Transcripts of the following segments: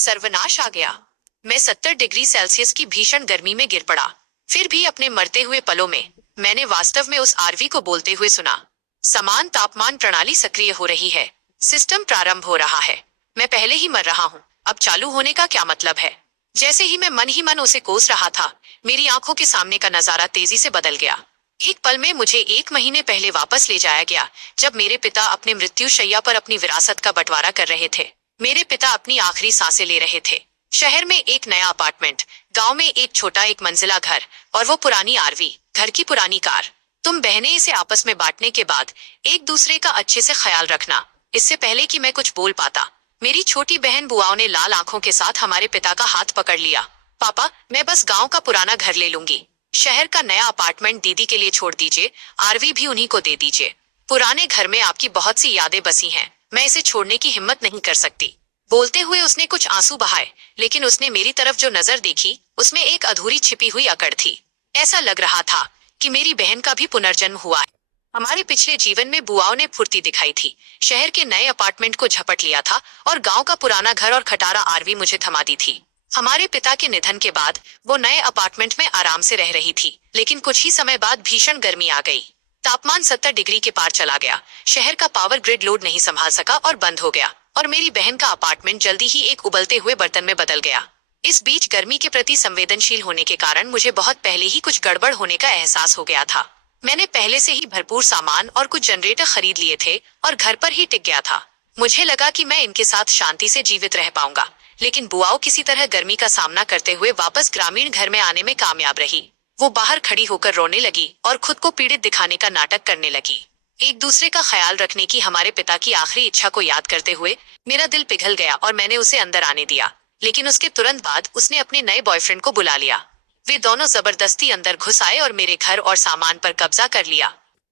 सर्वनाश आ गया। मैं 70 डिग्री सेल्सियस की भीषण गर्मी में गिर पड़ा। फिर भी अपने मरते हुए पलों में मैंने वास्तव में उस आरवी को बोलते हुए सुना, समान तापमान प्रणाली सक्रिय हो रही है। सिस्टम प्रारंभ हो रहा है। मैं पहले ही मर रहा हूँ, अब चालू होने का क्या मतलब है। जैसे ही मन उसे कोस रहा था, मेरी आंखों के सामने का नजारा तेजी से बदल गया। एक पल में मुझे 1 महीने पहले वापस ले जाया गया, जब मेरे पिता अपने मृत्यु शैया पर अपनी विरासत का बंटवारा कर रहे थे। मेरे पिता अपनी आखिरी सांसें ले रहे थे। शहर में एक नया अपार्टमेंट, गांव में एक छोटा 1 मंजिला घर, और वो पुरानी आरवी, घर की पुरानी कार। तुम बहनें इसे आपस में बांटने के बाद एक दूसरे का अच्छे से ख्याल रखना। इससे पहले कि मैं कुछ बोल पाता, मेरी छोटी बहन बुआओं ने लाल आंखों के साथ हमारे पिता का हाथ पकड़ लिया। पापा, मैं बस गांव का पुराना घर ले लूंगी। शहर का नया अपार्टमेंट दीदी के लिए छोड़ दीजिए, आरवी भी उन्हीं को दे दीजिए। पुराने घर में आपकी बहुत सी यादें बसी हैं, मैं इसे छोड़ने की हिम्मत नहीं कर सकती। बोलते हुए उसने कुछ आंसू बहाए, लेकिन उसने मेरी तरफ जो नजर देखी, उसमें एक अधूरी छिपी हुई अकड़ थी। ऐसा लग रहा था कि मेरी बहन का भी पुनर्जन्म हुआ है। हमारे पिछले जीवन में बुआओं ने फुर्ती दिखाई थी, शहर के नए अपार्टमेंट को झपट लिया था, और गांव का पुराना घर और खटारा आरवी मुझे थमा दी थी। हमारे पिता के निधन के बाद वो नए अपार्टमेंट में आराम से रह रही थी, लेकिन कुछ ही समय बाद भीषण गर्मी आ गई। तापमान 70 डिग्री के पार चला गया। शहर का पावर ग्रिड लोड नहीं संभाल सका और बंद हो गया, और मेरी बहन का अपार्टमेंट जल्दी ही एक उबलते हुए बर्तन में बदल गया। इस बीच गर्मी के प्रति संवेदनशील होने के कारण मुझे बहुत पहले ही कुछ गड़बड़ होने का एहसास हो गया था। मैंने पहले से ही भरपूर सामान और कुछ जनरेटर खरीद लिए थे और घर पर ही टिक गया था। मुझे लगा कि मैं इनके साथ शांति से जीवित रह पाऊंगा, लेकिन बुआओ किसी तरह गर्मी का सामना करते हुए वापस ग्रामीण घर में आने में कामयाब रही। वो बाहर खड़ी होकर रोने लगी और खुद को पीड़ित दिखाने का नाटक करने लगी। एक दूसरे का ख्याल रखने की हमारे पिता की आखिरी इच्छा को याद करते हुए मेरा दिल पिघल गया और मैंने उसे अंदर आने दिया। लेकिन उसके तुरंत बाद उसने अपने नए बॉयफ्रेंड को बुला लिया। वे दोनों जबरदस्ती अंदर घुस आए और मेरे घर और सामान पर कब्जा कर लिया।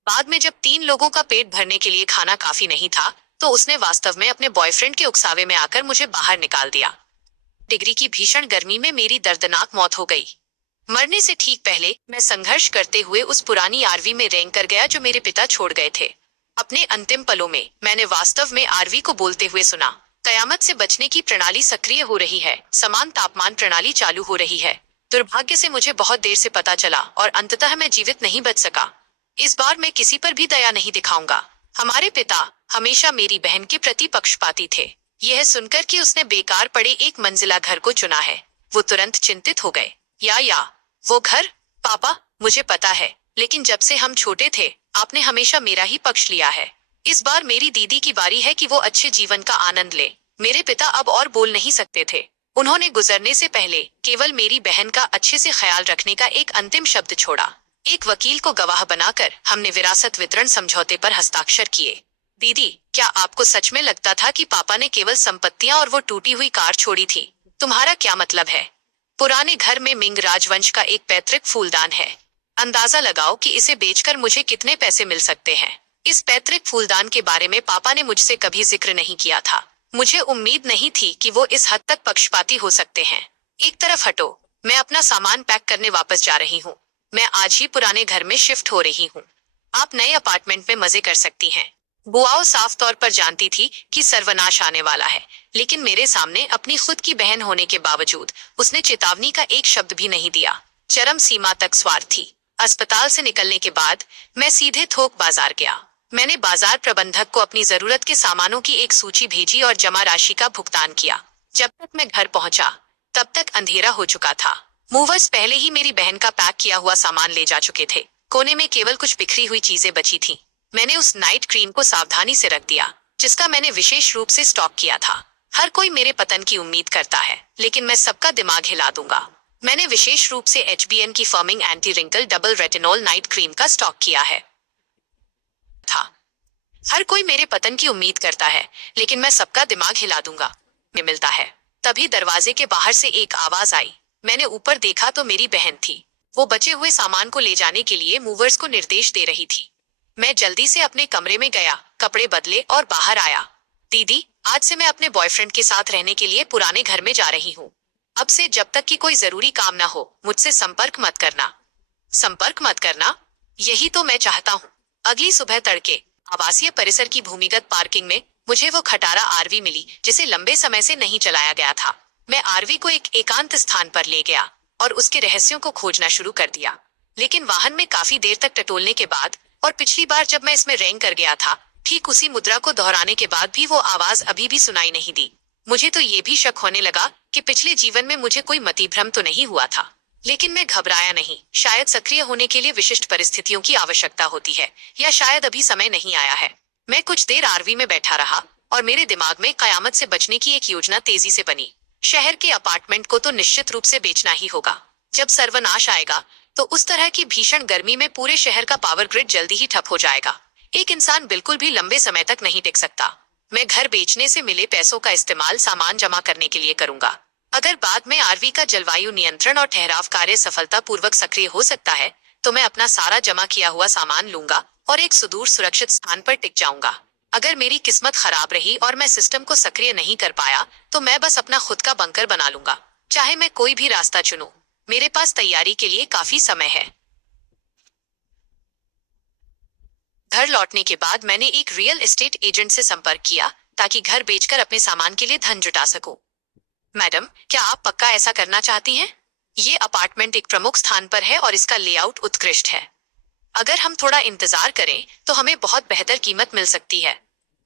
बाद में जब 3 लोगों का पेट भरने के लिए खाना काफी नहीं था, तो उसने वास्तव में अपने बॉयफ्रेंड के उकसावे में आकर मुझे बाहर निकाल दिया। डिग्री की भीषण गर्मी में मेरी दर्दनाक मौत हो गई। मरने से ठीक पहले मैं संघर्ष करते हुए उस पुरानी आरवी में रेंग कर गया जो मेरे पिता छोड़ गए थे। अपने अंतिम पलों में मैंने वास्तव में आरवी को बोलते हुए सुना, कयामत से बचने की प्रणाली सक्रिय हो रही है, समान तापमान प्रणाली चालू हो रही है। दुर्भाग्य से मुझे बहुत देर से पता चला और अंततः मैं जीवित नहीं बच सका। इस बार मैं किसी पर भी दया नहीं दिखाऊंगा। हमारे पिता हमेशा मेरी बहन के प्रति पक्षपाती थे। यह सुनकर कि उसने बेकार पड़े 1 मंजिला घर को चुना है, वो तुरंत चिंतित हो गए। या वो घर? पापा, मुझे पता है, लेकिन जब से हम छोटे थे आपने हमेशा मेरा ही पक्ष लिया है। इस बार मेरी दीदी की बारी है कि वो अच्छे जीवन का आनंद ले। मेरे पिता अब और बोल नहीं सकते थे। उन्होंने गुजरने से पहले केवल मेरी बहन का अच्छे से ख्याल रखने का एक अंतिम शब्द छोड़ा। एक वकील को गवाह बनाकर हमने विरासत वितरण समझौते पर हस्ताक्षर किए। दीदी, क्या आपको सच में लगता था कि पापा ने केवल संपत्तियां और वो टूटी हुई कार छोड़ी थी? तुम्हारा क्या मतलब है? पुराने घर में मिंग राजवंश का एक पैतृक फूलदान है। अंदाजा लगाओ कि इसे बेचकर मुझे कितने पैसे मिल सकते हैं। इस पैतृक फूलदान के बारे में पापा ने मुझसे कभी जिक्र नहीं किया था। मुझे उम्मीद नहीं थी कि वो इस हद तक पक्षपाती हो सकते हैं। एक तरफ हटो, मैं अपना सामान पैक करने वापस जा रही हूँ। मैं आज ही पुराने घर में शिफ्ट हो रही हूँ। आप नए अपार्टमेंट में मजे कर सकती हैं। बुआओ साफ तौर पर जानती थी कि सर्वनाश आने वाला है, लेकिन मेरे सामने अपनी खुद की बहन होने के बावजूद उसने चेतावनी का एक शब्द भी नहीं दिया। चरम सीमा तक स्वार्थी। अस्पताल से निकलने के बाद मैं सीधे थोक बाजार गया। मैंने बाजार प्रबंधक को अपनी जरूरत के सामानों की एक सूची भेजी और जमा राशि का भुगतान किया। जब तक मैं घर पहुंचा, तब तक अंधेरा हो चुका था। मूवर्स पहले ही मेरी बहन का पैक किया हुआ सामान ले जा चुके थे। कोने में केवल कुछ बिखरी हुई चीजें बची थीं। मैंने उस नाइट क्रीम को सावधानी से रख दिया, जिसका मैंने विशेष रूप से स्टॉक किया था। हर कोई मेरे पतन की उम्मीद करता है, लेकिन मैं सबका दिमाग हिला दूंगा। मैंने विशेष रूप से HBN की firming anti wrinkle double retinol night cream का स्टॉक किया है। हर कोई मेरे पतन की उम्मीद करता है, लेकिन मैं सबका दिमाग हिला दूंगा। में मिलता है। तभी दरवाजे के बाहर से एक आवाज आई। मैंने ऊपर देखा तो मेरी बहन थी। वो बचे हुए सामान को ले जाने के लिए मूवर्स को निर्देश दे रही थी। मैं जल्दी से अपने कमरे में गया, कपड़े बदले और बाहर आया। दीदी, आज से मैं अपने बॉयफ्रेंड के साथ रहने के लिए पुराने घर में जा रही हूँ। अब से जब तक कि कोई जरूरी काम ना हो, मुझसे संपर्क मत करना। संपर्क मत करना? यही तो मैं चाहता हूँ। अगली सुबह तड़के आवासीय परिसर की भूमिगत पार्किंग में मुझे वो खटारा आरवी मिली जिसे लंबे समय से नहीं चलाया गया था। मैं आरवी को एक एकांत स्थान पर ले गया और उसके रहस्यों को खोजना शुरू कर दिया। लेकिन वाहन में काफी देर तक टटोलने के बाद और पिछली बार जब मैं इसमें रेंग कर गया था, ठीक उसी मुद्रा को दोहराने के बाद भी वो आवाज अभी भी सुनाई नहीं दी। मुझे तो ये भी शक होने लगा कि पिछले जीवन में मुझे कोई मतिभ्रम तो नहीं हुआ था। लेकिन मैं घबराया नहीं। शायद सक्रिय होने के लिए विशिष्ट परिस्थितियों की आवश्यकता होती है, या शायद अभी समय नहीं आया है। मैं कुछ देर आरवी में बैठा रहा और मेरे दिमाग में कयामत से बचने की एक योजना तेजी से बनी। शहर के अपार्टमेंट को तो निश्चित रूप से बेचना ही होगा। जब सर्वनाश आएगा तो उस तरह की भीषण गर्मी में पूरे शहर का पावर ग्रिड जल्दी ही ठप हो जाएगा। एक इंसान बिल्कुल भी लंबे समय तक नहीं टिक सकता। मैं घर बेचने से मिले पैसों का इस्तेमाल सामान जमा करने के लिए करूंगा। अगर बाद में आरवी का जलवायु नियंत्रण और ठहराव कार्य सफलतापूर्वक सक्रिय हो सकता है, तो मैं अपना सारा जमा किया हुआ सामान लूंगा और एक सुदूर सुरक्षित स्थान पर टिक जाऊंगा। अगर मेरी किस्मत खराब रही और मैं सिस्टम को सक्रिय नहीं कर पाया, तो मैं बस अपना खुद का बंकर बना लूंगा। चाहे मैं कोई भी रास्ता चुनूं, मेरे पास तैयारी के लिए काफी समय है। घर लौटने के बाद मैंने एक रियल एस्टेट एजेंट से संपर्क किया ताकि घर बेचकर अपने सामान के लिए धन जुटा सकूं। मैडम, क्या आप पक्का ऐसा करना चाहती हैं? ये अपार्टमेंट एक प्रमुख स्थान पर है और इसका लेआउट उत्कृष्ट है। अगर हम थोड़ा इंतजार करें तो हमें बहुत बेहतर कीमत मिल सकती है।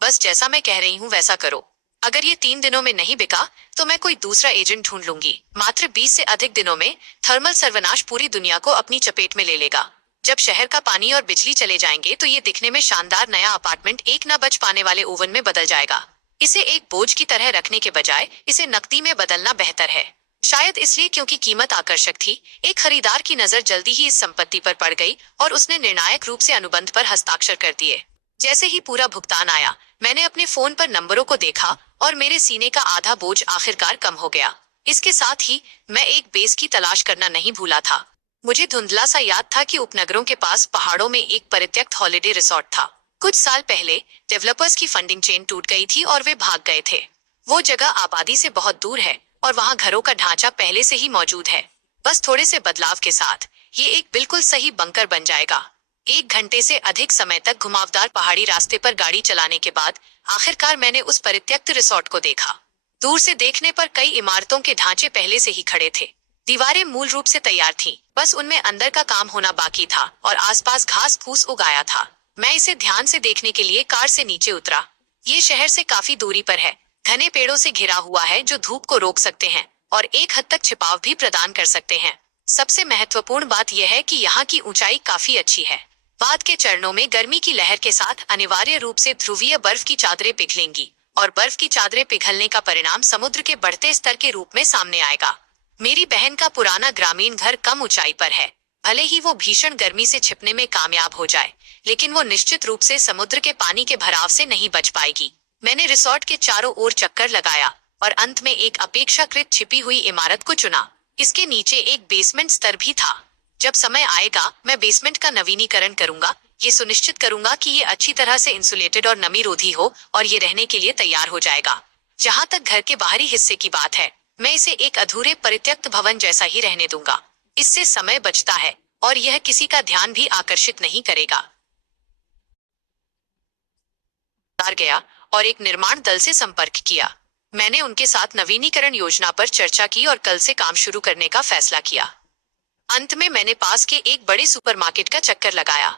बस जैसा मैं कह रही हूँ वैसा करो। अगर ये 3 दिनों में नहीं बिका तो मैं कोई दूसरा एजेंट ढूंढ लूंगी। मात्र 20 से अधिक दिनों में थर्मल सर्वनाश पूरी दुनिया को अपनी चपेट में ले लेगा। जब शहर का पानी और बिजली चले जाएंगे तो ये दिखने में शानदार नया अपार्टमेंट एक न बच पाने वाले ओवन में बदल जाएगा। इसे एक बोझ की तरह रखने के बजाय इसे नकदी में बदलना बेहतर है। शायद इसलिए क्योंकि कीमत आकर्षक थी, एक खरीदार की नजर जल्दी ही इस संपत्ति पर पड़ गई और उसने निर्णायक रूप से अनुबंध पर हस्ताक्षर कर दिए। जैसे ही पूरा भुगतान आया, मैंने अपने फोन पर नंबरों को देखा और मेरे सीने का आधा बोझ आखिरकार कम हो गया। इसके साथ ही मैं एक बेस की तलाश करना नहीं भूला था। मुझे धुंधला सा याद था कि उपनगरों के पास पहाड़ों में एक परित्यक्त हॉलिडे रिसोर्ट था। कुछ साल पहले डेवलपर्स की फंडिंग चेन टूट गई थी और वे भाग गए थे। वो जगह आबादी से बहुत दूर है और वहाँ घरों का ढांचा पहले से ही मौजूद है। बस थोड़े से बदलाव के साथ ये एक बिल्कुल सही बंकर बन जाएगा। 1 घंटे से अधिक समय तक घुमावदार पहाड़ी रास्ते पर गाड़ी चलाने के बाद आखिरकार मैंने उस परित्यक्त रिसोर्ट को देखा। दूर से देखने पर कई इमारतों के ढांचे पहले से ही खड़े थे। दीवारें मूल रूप से तैयार थीं, बस उनमें अंदर का काम होना बाकी था और आसपास घास फूस उगाया था। मैं इसे ध्यान से देखने के लिए कार से नीचे उतरा। ये शहर से काफी दूरी पर है, घने पेड़ों से घिरा हुआ है जो धूप को रोक सकते हैं और एक हद तक छिपाव भी प्रदान कर सकते हैं। सबसे महत्वपूर्ण बात यह है कि यहाँ की ऊंचाई काफी अच्छी है। बाद के चरणों में गर्मी की लहर के साथ अनिवार्य रूप से ध्रुवीय बर्फ की चादरें पिघलेंगी और बर्फ की चादरें पिघलने का परिणाम समुद्र के बढ़ते स्तर के रूप में सामने आएगा। मेरी बहन का पुराना ग्रामीण घर कम ऊंचाई पर है। भले ही वो भीषण गर्मी से छिपने में कामयाब हो जाए, लेकिन वो निश्चित रूप से समुद्र के पानी के भराव से नहीं बच पाएगी। मैंने रिसोर्ट के चारों ओर चक्कर लगाया और अंत में एक अपेक्षाकृत छिपी हुई इमारत को चुना। इसके नीचे एक बेसमेंट स्तर भी था। जब समय आएगा मैं बेसमेंट का नवीनीकरण करूंगा। ये सुनिश्चित करूंगा कि ये अच्छी तरह से इंसुलेटेड और नमी रोधी हो और ये रहने के लिए तैयार हो जाएगा। जहाँ तक घर के बाहरी हिस्से की बात है, मैं इसे एक अधूरे परित्यक्त भवन जैसा ही रहने दूंगा। इससे समय बचता है और यह किसी का ध्यान भी आकर्षित नहीं करेगा। गया और एक निर्माण दल से संपर्क किया। मैंने उनके साथ नवीनीकरण योजना पर चर्चा की और कल से काम शुरू करने का फैसला किया। अंत में मैंने पास के एक बड़े सुपरमार्केट का चक्कर लगाया।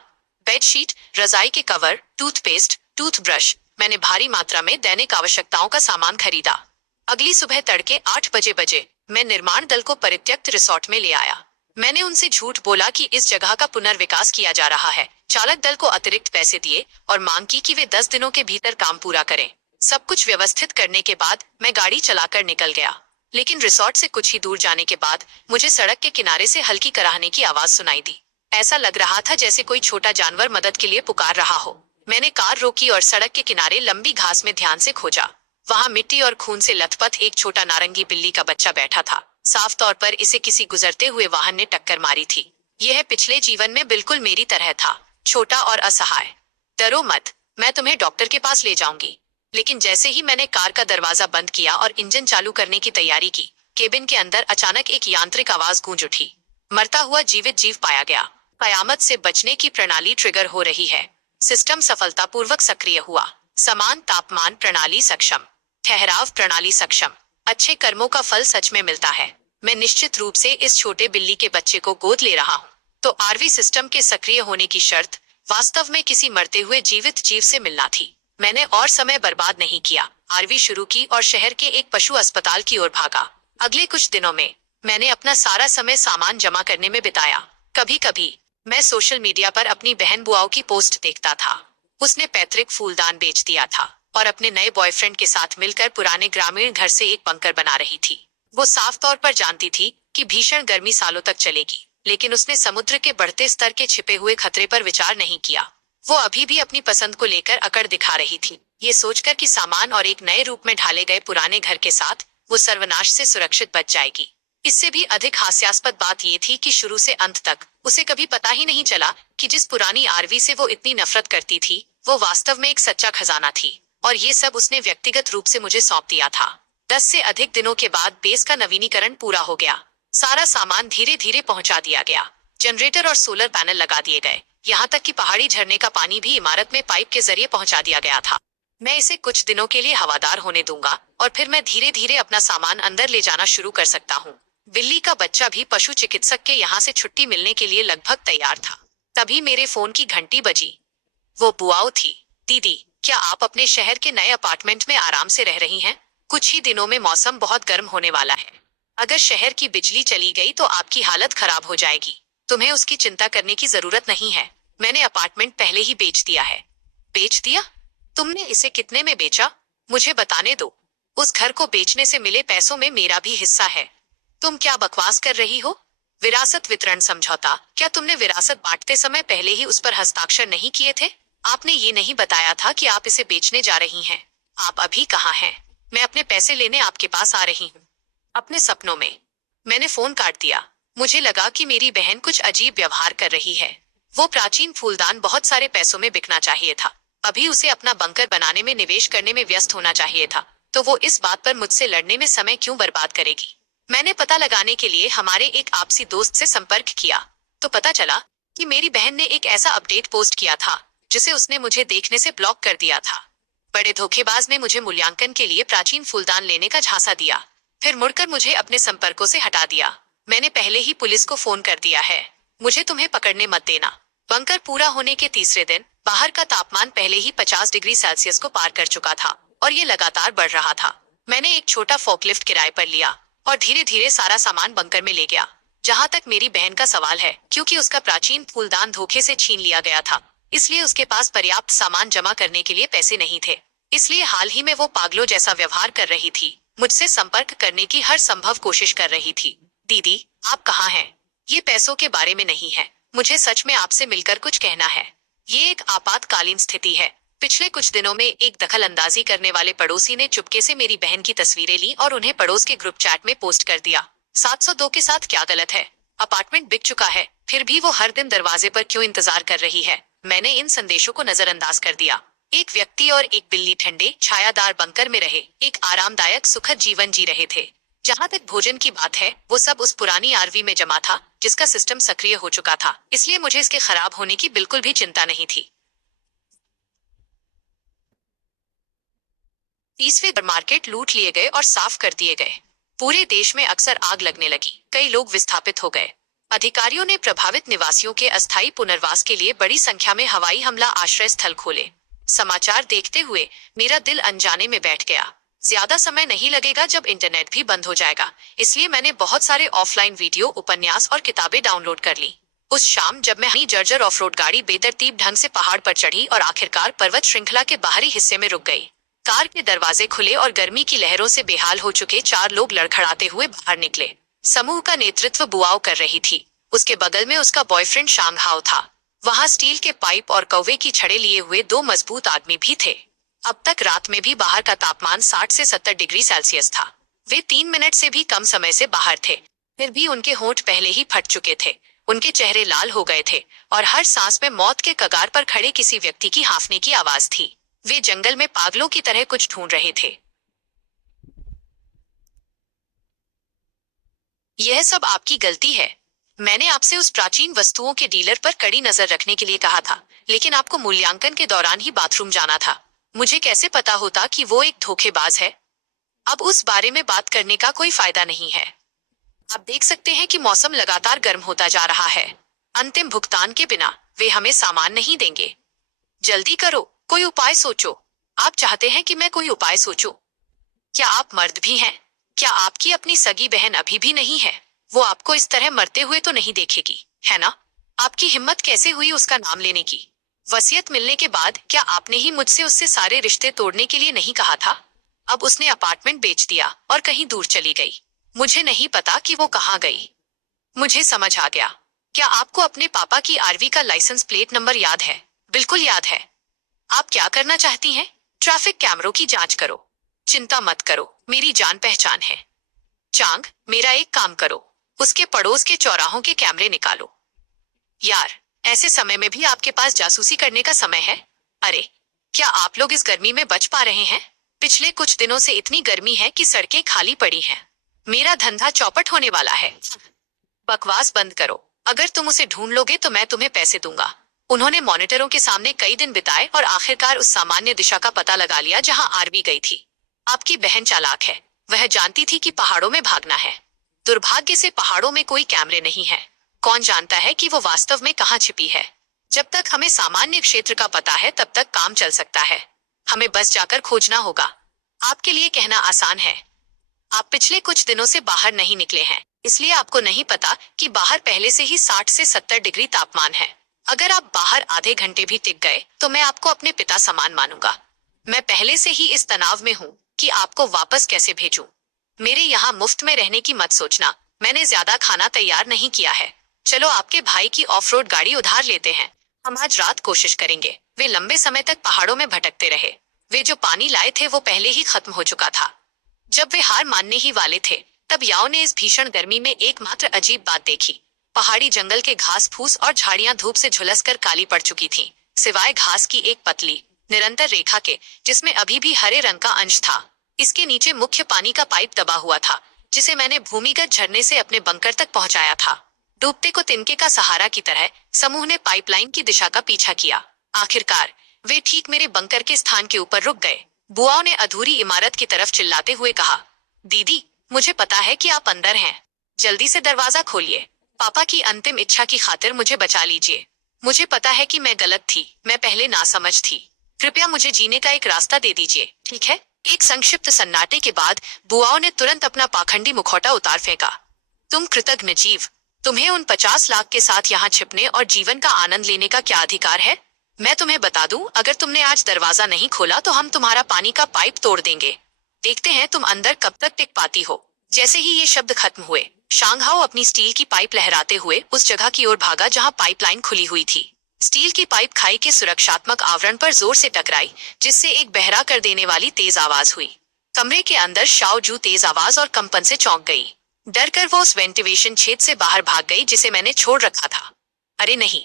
बेडशीट, रजाई के कवर, टूथपेस्ट, टूथब्रश, मैंने भारी मात्रा में दैनिक आवश्यकताओं का सामान खरीदा। अगली सुबह तड़के 8 बजे मैं निर्माण दल को परित्यक्त रिसोर्ट में ले आया। मैंने उनसे झूठ बोला कि इस जगह का पुनर्विकास किया जा रहा है। चालक दल को अतिरिक्त पैसे दिए और मांग की कि वे 10 दिनों के भीतर काम पूरा करें। सब कुछ व्यवस्थित करने के बाद मैं गाड़ी चलाकर निकल गया। लेकिन रिसोर्ट से कुछ ही दूर जाने के बाद मुझे सड़क के किनारे से हल्की कराहने की आवाज सुनाई दी। ऐसा लग रहा था जैसे कोई छोटा जानवर मदद के लिए पुकार रहा हो। मैंने कार रोकी और सड़क के किनारे लंबी घास में ध्यान से खोजा। वहां मिट्टी और खून से लथपथ एक छोटा नारंगी बिल्ली का बच्चा बैठा था। साफ तौर पर इसे किसी गुजरते हुए वाहन ने टक्कर मारी थी। यह पिछले जीवन में बिल्कुल मेरी तरह था, छोटा और असहाय। डरो मत, मैं तुम्हें डॉक्टर के पास ले जाऊंगी। लेकिन जैसे ही मैंने कार का दरवाजा बंद किया और इंजन चालू करने की तैयारी की, केबिन के अंदर अचानक एक यांत्रिक आवाज गूंज उठी। मरता हुआ जीवित जीव पाया गया। कयामत से बचने की प्रणाली ट्रिगर हो रही है। सिस्टम सफलतापूर्वक सक्रिय हुआ। समान तापमान प्रणाली सक्षम। ठहराव प्रणाली सक्षम। अच्छे कर्मों का फल सच में मिलता है। मैं निश्चित रूप से इस छोटे बिल्ली के बच्चे को गोद ले रहा हूँ। तो आरवी सिस्टम के सक्रिय होने की शर्त वास्तव में किसी मरते हुए जीवित जीव से मिलना थी। मैंने और समय बर्बाद नहीं किया, आरवी शुरू की और शहर के एक पशु अस्पताल की ओर भागा। अगले कुछ दिनों में मैंने अपना सारा समय सामान जमा करने में बिताया। कभी कभी मैं सोशल मीडिया पर अपनी बहन बुआओं की पोस्ट देखता था। उसने पैतृक फूलदान बेच दिया था और अपने नए बॉयफ्रेंड के साथ मिलकर पुराने ग्रामीण घर से एक बंकर बना रही थी। वो साफ तौर पर जानती थी कि भीषण गर्मी सालों तक चलेगी, लेकिन उसने समुद्र के बढ़ते स्तर के छिपे हुए खतरे पर विचार नहीं किया। वो अभी भी अपनी पसंद को लेकर अकड़ दिखा रही थी, ये सोचकर कि सामान और एक नए रूप में ढाले गए पुराने घर के साथ वो सर्वनाश से सुरक्षित बच जाएगी। इससे भी अधिक हास्यास्पद बात ये थी कि शुरू से अंत तक उसे कभी पता ही नहीं चला कि जिस पुरानी आरवी से वो इतनी नफरत करती थी वो वास्तव में एक सच्चा खजाना थी, और ये सब उसने व्यक्तिगत रूप से मुझे सौंप दिया था। 10 से अधिक दिनों के बाद बेस का नवीनीकरण पूरा हो गया। सारा सामान धीरे धीरे पहुंचा दिया गया। जनरेटर और सोलर पैनल लगा दिए गए, यहाँ तक कि पहाड़ी झरने का पानी भी इमारत में पाइप के जरिए पहुंचा दिया गया था। मैं इसे कुछ दिनों के लिए हवादार होने दूंगा और फिर मैं धीरे धीरे अपना सामान अंदर ले जाना शुरू कर सकता हूँ। बिल्ली का बच्चा भी पशु चिकित्सक के यहाँ से छुट्टी मिलने के लिए लगभग तैयार था। तभी मेरे फोन की घंटी बजी। वो बुआओ थी। दीदी, क्या आप अपने शहर के नए अपार्टमेंट में आराम से रह रही हैं? कुछ ही दिनों में मौसम बहुत गर्म होने वाला है। अगर शहर की बिजली चली गई तो आपकी हालत खराब हो जाएगी। तुम्हें उसकी चिंता करने की जरूरत नहीं है। मैंने अपार्टमेंट पहले ही बेच दिया है। बेच दिया? तुमने इसे कितने में बेचा? मुझे बताने दो। उस घर को बेचने से मिले पैसों में मेरा भी हिस्सा है। तुम क्या बकवास कर रही हो? विरासत वितरण समझौता? क्या तुमने विरासत बांटते समय पहले ही उस पर हस्ताक्षर नहीं किए थे? आपने ये नहीं बताया था कि आप इसे बेचने जा रही हैं। आप अभी कहाँ हैं? मैं अपने पैसे लेने आपके पास आ रही हूँ। अपने सपनों में। मैंने फोन काट दिया। मुझे लगा कि मेरी बहन कुछ अजीब व्यवहार कर रही है। वो प्राचीन फूलदान बहुत सारे पैसों में बिकना चाहिए था। अभी उसे अपना बंकर बनाने में निवेश करने में व्यस्त होना चाहिए था। तो वो इस बात पर मुझसे लड़ने में समय क्यों बर्बाद करेगी? मैंने पता लगाने के लिए हमारे एक आपसी दोस्त से संपर्क किया, तो पता चला कि मेरी बहन ने एक ऐसा अपडेट पोस्ट किया था जिसे उसने मुझे देखने से ब्लॉक कर दिया था। बड़े धोखेबाज ने मुझे मूल्यांकन के लिए प्राचीन फूलदान लेने का झांसा दिया, फिर मुड़कर मुझे अपने संपर्कों से हटा दिया। मैंने पहले ही पुलिस को फोन कर दिया है। मुझे तुम्हें पकड़ने मत देना। बंकर पूरा होने के तीसरे दिन बाहर का तापमान पहले ही 50 डिग्री सेल्सियस को पार कर चुका था और ये लगातार बढ़ रहा था। मैंने एक छोटा फोकलिफ्ट किराए पर लिया और धीरे धीरे सारा सामान बंकर में ले गया। जहाँ तक मेरी बहन का सवाल है, क्योंकि उसका प्राचीन फूलदान धोखे से छीन लिया गया था, इसलिए उसके पास पर्याप्त सामान जमा करने के लिए पैसे नहीं थे। इसलिए हाल ही में वो पागलों जैसा व्यवहार कर रही थी, मुझसे संपर्क करने की हर संभव कोशिश कर रही थी। दीदी, आप कहाँ हैं? ये पैसों के बारे में नहीं है। मुझे सच में आपसे मिलकर कुछ कहना है। ये एक आपातकालीन स्थिति है। पिछले कुछ दिनों में एक दखल अंदाजी करने वाले पड़ोसी ने चुपके से मेरी बहन की तस्वीरें ली और उन्हें पड़ोस के ग्रुप चैट में पोस्ट कर दिया। 702 के साथ क्या गलत है? अपार्टमेंट बिक चुका है, फिर भी वो हर दिन दरवाजे पर क्यों इंतजार कर रही है? मैंने इन संदेशों को नजरअंदाज कर दिया। एक व्यक्ति और एक बिल्ली ठंडे छायादार बंकर में रहे एक आरामदायक सुखद जीवन जी रहे थे। जहाँ तक भोजन की बात है, वो सब उस पुरानी आरवी में जमा था जिसका सिस्टम सक्रिय हो चुका था, इसलिए मुझे इसके खराब होने की बिल्कुल भी चिंता नहीं थी। 30वें मार्केट लूट लिए गए और साफ कर दिए गए। पूरे देश में अक्सर आग लगने लगी, कई लोग विस्थापित हो गए। अधिकारियों ने प्रभावित निवासियों के अस्थायी पुनर्वास के लिए बड़ी संख्या में हवाई हमला आश्रय स्थल खोले। समाचार देखते हुए मेरा दिल अनजाने में बैठ गया। ज्यादा समय नहीं लगेगा जब इंटरनेट भी बंद हो जाएगा, इसलिए मैंने बहुत सारे ऑफलाइन वीडियो, उपन्यास और किताबें डाउनलोड कर ली। उस शाम जब मैं अपनी जर्जर ऑफरोड गाड़ी बेतरतीब ढंग से पहाड़ पर चढ़ी और आखिरकार पर्वत श्रृंखला के बाहरी हिस्से में रुक गई। कार के दरवाजे खुले और गर्मी की लहरों से बेहाल हो चुके 4 लोग लड़खड़ाते हुए बाहर निकले। समूह का नेतृत्व बुआओ कर रही थी। उसके बगल में उसका बॉयफ्रेंड शांगहाओ था। वहां स्टील के पाइप और कौवे की छड़े लिए हुए 2 मजबूत आदमी भी थे। अब तक रात में भी बाहर का तापमान 60 से 70 डिग्री सेल्सियस था। वे 3 मिनट से भी कम समय से बाहर थे, फिर भी उनके होंठ पहले ही फट चुके थे। उनके चेहरे लाल हो गए थे और हर सांस में मौत के कगार पर खड़े किसी व्यक्ति की हांफने की आवाज थी। वे जंगल में पागलों की तरह कुछ ढूंढ रहे थे। यह सब आपकी गलती है। मैंने आपसे उस प्राचीन वस्तुओं के डीलर पर कड़ी नजर रखने के लिए कहा था, लेकिन आपको मूल्यांकन के दौरान ही बाथरूम जाना था। मुझे कैसे पता होता कि वो एक धोखेबाज है? अब उस बारे में बात करने का कोई फायदा नहीं है। आप देख सकते हैं कि मौसम लगातार गर्म होता जा रहा है। अंतिम भुगतान के बिना वे हमें सामान नहीं देंगे। जल्दी करो, कोई उपाय सोचो। आप चाहते हैं कि मैं कोई उपाय सोचूं? क्या आप मर्द भी हैं? क्या आपकी अपनी सगी बहन अभी भी नहीं है? वो आपको इस तरह मरते हुए तो नहीं देखेगी, है ना? आपकी हिम्मत कैसे हुई उसका नाम लेने की? वसीयत मिलने के बाद क्या आपने ही मुझसे उससे सारे रिश्ते तोड़ने के लिए नहीं कहा था? अब उसने अपार्टमेंट बेच दिया और कहीं दूर चली गई। मुझे नहीं पता कि वो कहाँ गई। मुझे समझ आ गया। क्या आपको अपने पापा की आरवी का लाइसेंस प्लेट नंबर याद है? बिल्कुल याद है। आप क्या करना चाहती हैं? ट्रैफिक कैमरों की जांच करो। चिंता मत करो, मेरी जान पहचान है। चांग, मेरा एक काम करो, उसके पड़ोस के चौराहों के कैमरे निकालो। यार, ऐसे समय में भी आपके पास जासूसी करने का समय है? अरे, क्या आप लोग इस गर्मी में बच पा रहे हैं? पिछले कुछ दिनों से इतनी गर्मी है कि सड़कें खाली पड़ी हैं। मेरा धंधा चौपट होने वाला है। बकवास बंद करो। अगर तुम उसे ढूंढ लोगे तो मैं तुम्हें पैसे दूंगा। उन्होंने मॉनिटरों के सामने कई दिन बिताए और आखिरकार उस सामान्य दिशा का पता लगा लिया जहां आरवी गई थी। आपकी बहन चालाक है। वह जानती थी कि पहाड़ों में भागना है। दुर्भाग्य से पहाड़ों में कोई कैमरे नहीं है। कौन जानता है कि वो वास्तव में कहाँ छिपी है? जब तक हमें सामान्य क्षेत्र का पता है तब तक काम चल सकता है। हमें बस जाकर खोजना होगा। आपके लिए कहना आसान है। आप पिछले कुछ दिनों से बाहर नहीं निकले हैं, इसलिए आपको नहीं पता कि बाहर पहले से ही 60 से 70 डिग्री तापमान है। अगर आप बाहर आधे घंटे भी टिक गए तो मैं आपको अपने पिता समान मानूंगा। मैं पहले से ही इस तनाव में हूँ कि आपको वापस कैसे भेजूं। मेरे यहाँ मुफ्त में रहने की मत सोचना। मैंने ज्यादा खाना तैयार नहीं किया है। चलो आपके भाई की ऑफ रोड गाड़ी उधार लेते हैं। हम आज रात कोशिश करेंगे। वे लंबे समय तक पहाड़ों में भटकते रहे। वे जो पानी लाए थे वो पहले ही खत्म हो चुका था। जब वे हार मानने ही वाले थे तब याओ ने इस भीषण गर्मी में एकमात्र अजीब बात देखी। पहाड़ी जंगल के घास फूस और झाड़ियां धूप से झुलसकर काली पड़ चुकी थीं, सिवाय घास की एक पतली निरंतर रेखा के जिसमें अभी भी हरे रंग का अंश था। इसके नीचे मुख्य पानी का पाइप दबा हुआ था जिसे मैंने भूमिगत झरने से अपने बंकर तक पहुंचाया था। डूबते को तिनके का सहारा की तरह समूह ने पाइपलाइन की दिशा का पीछा किया। आखिरकार वे ठीक मेरे बंकर के स्थान के ऊपर रुक गए। बुआओं ने अधूरी इमारत की तरफ चिल्लाते हुए कहा, दीदी, मुझे पता है कि आप अंदर हैं। जल्दी से दरवाजा खोलिए। पापा की अंतिम इच्छा की खातिर मुझे बचा लीजिए। मुझे पता है कि मैं गलत थी, मैं पहले नासमझ थी। कृपया मुझे जीने का एक रास्ता दे दीजिए, ठीक है? एक संक्षिप्त सन्नाटे के बाद बुआओं ने तुरंत अपना पाखंडी मुखौटा उतार फेंका। तुम कृतघ्न जीव, तुम्हें उन 50 लाख के साथ यहाँ छिपने और जीवन का आनंद लेने का क्या अधिकार है? मैं तुम्हें बता दूं, अगर तुमने आज दरवाजा नहीं खोला तो हम तुम्हारा पानी का पाइप तोड़ देंगे। देखते हैं तुम अंदर कब तक टिक पाती हो। जैसे ही ये शब्द खत्म हुए, शांगहाओ अपनी स्टील की पाइप लहराते हुए उस जगह की ओर भागा जहां पाइपलाइन खुली हुई थी। स्टील की पाइप खाई के सुरक्षात्मक आवरण पर जोर से टकराई, जिससे एक बहरा कर देने वाली तेज आवाज हुई। कमरे के अंदर शाओ जू तेज आवाज और कंपन से चौंक गई। डरकर वो उस वेंटिलेशन छेद से बाहर भाग गई जिसे मैंने छोड़ रखा था। अरे नहीं,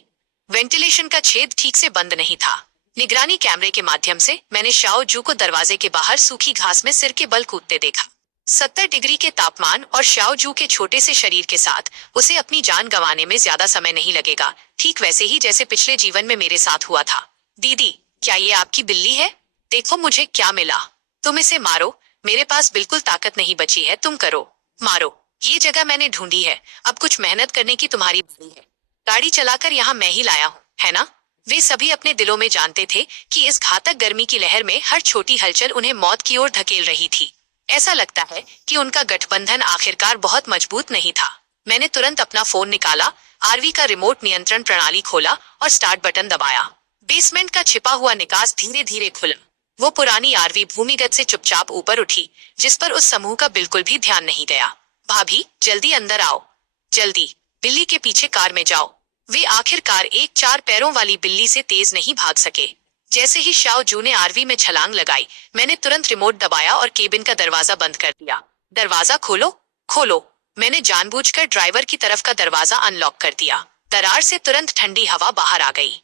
वेंटिलेशन का छेद ठीक से बंद नहीं था। निगरानी कैमरे के माध्यम से मैंने शाओ जू को दरवाजे के बाहर सूखी घास में सिर के बल कूदते देखा। 70 डिग्री के तापमान और शाओ जू के छोटे से शरीर के साथ उसे अपनी जान गंवाने में ज्यादा समय नहीं लगेगा, ठीक वैसे ही जैसे पिछले जीवन में मेरे साथ हुआ था। दीदी, क्या ये आपकी बिल्ली है? देखो मुझे क्या मिला। तुम इसे मारो। मेरे पास बिल्कुल ताकत नहीं बची है, तुम करो, मारो। ये जगह मैंने ढूंढी है, अब कुछ मेहनत करने की तुम्हारी बारी है। गाड़ी चलाकर यहाँ मैं ही लाया हूँ, है ना? वे सभी अपने दिलों में जानते थे कि इस घातक गर्मी की लहर में हर छोटी हलचल उन्हें मौत की ओर धकेल रही थी। ऐसा लगता है कि उनका गठबंधन आखिरकार बहुत मजबूत नहीं था। मैंने तुरंत अपना फोन निकाला, आरवी का रिमोट नियंत्रण प्रणाली खोला और स्टार्ट बटन दबाया। बेसमेंट का छिपा हुआ निकास धीरे धीरे खुला। वो पुरानी आरवी भूमिगत से चुपचाप ऊपर उठी, जिस पर उस समूह का बिल्कुल भी ध्यान नहीं गया। भाभी, जल्दी अंदर आओ, जल्दी। बिल्ली के पीछे कार में जाओ। वे आखिरकार एक 4 पैरों वाली बिल्ली से तेज नहीं भाग सके। जैसे ही शाओ जू ने आरवी में छलांग लगाई, मैंने तुरंत रिमोट दबाया और केबिन का दरवाजा बंद कर दिया। दरवाजा खोलो, खोलो। मैंने जानबूझकर ड्राइवर की तरफ का दरवाजा अनलॉक कर दिया। दरार से तुरंत ठंडी हवा बाहर आ गई।